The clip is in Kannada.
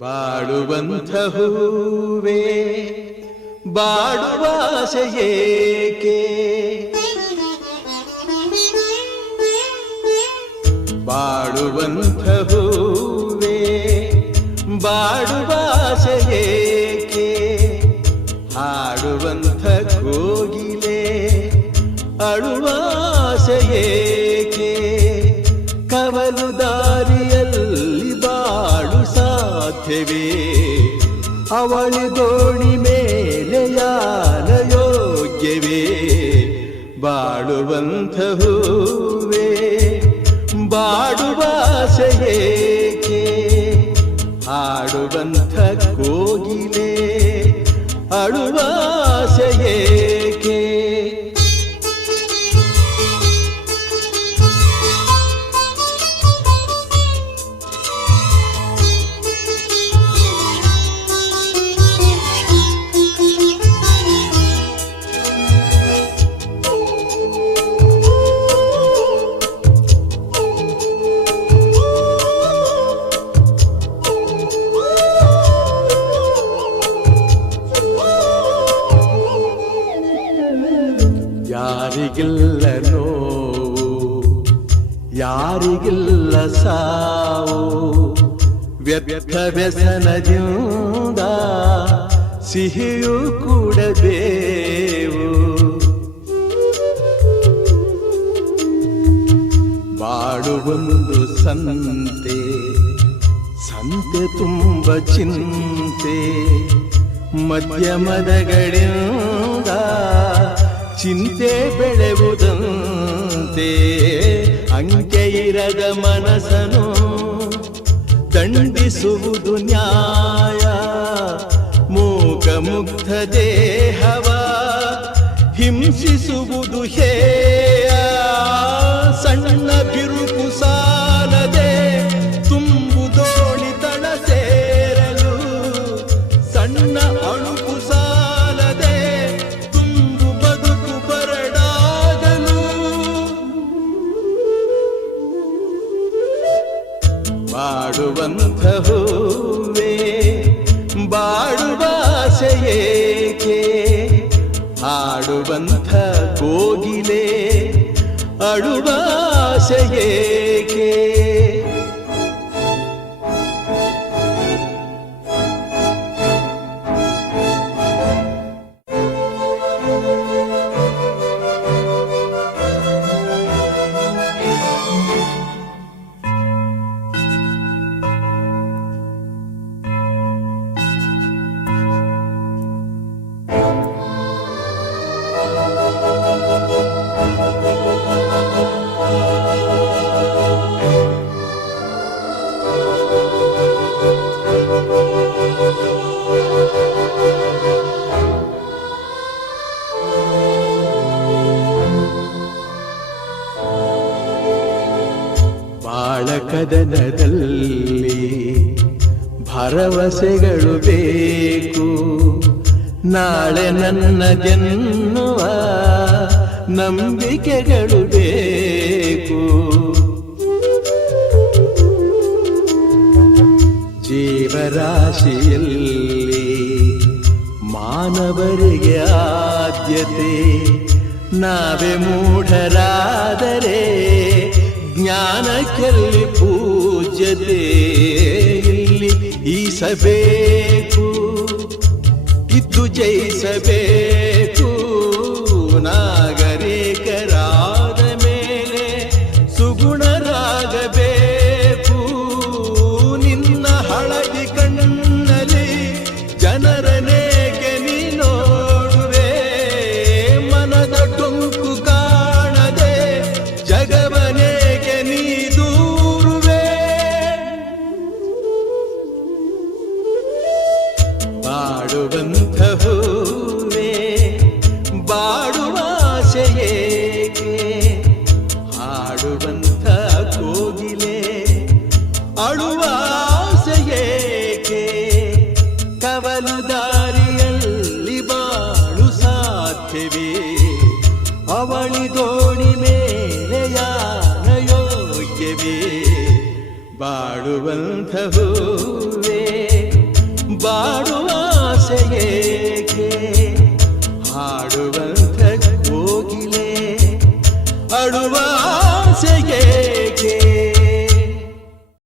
ಬಾಡುವಂಥ ಹೂವೇ ಬಾಡುವಾಸೆಯೇಕೆ, ಬಾಡುವಂಥ ಹೂವೇ ಬಾಡುವಾಸೆಯೇಕೆ, ಹಾಡುವಂಥ ಕೋಗಿಲೆ ಅಳುವಾಸೆಯೇಕೆ, ಕವಲು ದಾರಿಯಲ್ಲಿ ಬಾಳು ಸಾಧ್ಯವೇ, ಅವಳಿ ದೋಣಿ ಮೇಲೆ ಯಾನ ಯೋಗ್ಯವೇ, ಬಾಳುವಂಥ ಹೂವೇ ಬಾಡುವಾಸೆಯೇಕೆ, ಹಾಡುವಂಥ ಕೋಗಿಲೆ ಅಳುವಾಸೆಯೇಕೆ. ಯಾರಿಗಿಲ್ಲ ನೋವು, ಯಾರಿಗಿಲ್ಲ ಸಾವು, ವ್ಯರ್ಥ ವ್ಯಸನದಿಂದ ಸಿಹಿಯೂ ಕೂಡಬೇವು, ಬಾಡುವೊಂದು ಸಂತೆ, ಸಂತೆ ತುಂಬ ಚಿಂತೆ, ಮಧ್ಯಮದಗಳಿಂದ ಚಿಂತೆ ಬೆಳೆಯುವುದಂತೆ, ಅಂಕೆ ಇರದ ಮನಸ್ಸನು ದಂಡಿಸುವುದು ನ್ಯಾಯ, ಮೂಕ ಮುಗ್ಧ ದೇಹವ ಹಿಂಸಿಸುವುದು ಹೇಯ, ಸಣ್ಣ ಬಿರುಕು ಸಾಲದೆ ತುಂಬು ದೋಣಿ ತಳ ಸೇರಲು, ಸಣ್ಣ ಅಳುಕು ಸಾಲದೆ ತುಂಬು ಬದುಕು ಬರಡಾಗಲು, ಬಾಡುವಂಥ ಹೂವೇ ಬಾಡುವಾಸೆಯೇಕೆ, ಹಾಡುವಂಥ ಕೋಗಿಲೆ ಅಳುವಾಸೆಯೇಕೆ. ಬಾಳಕದನದಲ್ಲಿ ಭರವಸೆಗಳು ಬೇಕು, ನಾಳೆ ನನ್ನದೆನ್ನುವ ನಂಬಿಕೆಗಳು ಬೇಕು, ಜೀವರಾಶಿಯಲ್ಲಿ ಮಾನವರಿಗೆ ಆದ್ಯತೆ, ನಾವೇ ಮೂಢರಾದರೆ ಜ್ಞಾನಕ್ಕೆಲ್ಲಿ ಪೂಜ್ಯತೆ, ಇಲ್ಲಿ ಈಸಬೇಕು ಇದ್ದು ಜಯಿಸಬೇಕು, ನಾಗರಿಕರಾದ ಮೇಲೆ ಸುಗುಣರಾಗಬೇಕು, ನಿನ್ನ ಹಳದಿ ಕಣ್ಣಲ್ಲಿ ಜನರನೇಗೆ ನೀ ನೋಡುವೆ, ಮನದ ಟೊಂಕು ಕಾಣದೆ ಜಗವನೇಗೆ ನೀ ದೂರುವೆ, ಬಾಡುವಂಥ ಹೂವೇ ಬಾಡುವಾಸೆಯೇಕೆ, ಹಾಡುವಂಥ ಕೋಗಿಲೆ ಅಳುವಾಸೆಯೇಕೆ, ಕವಲು ದಾರಿಯಲ್ಲಿ ಬಾಳು ಸಾಧ್ಯವೇ, ಅವಳಿ ದೋಣಿ ಮೇಲೆ ಯಾನ ಯೋಗ್ಯವೇ, ಬಾಡುವಂಥ ಹೂವೇ ಬಾಡುವ ಆಸೆಯೇಕೆ ಹಾಡುವಂಥ ಕೋಗಿಲೆ ಅಳುವ ಆಸೆಯೇಕೆ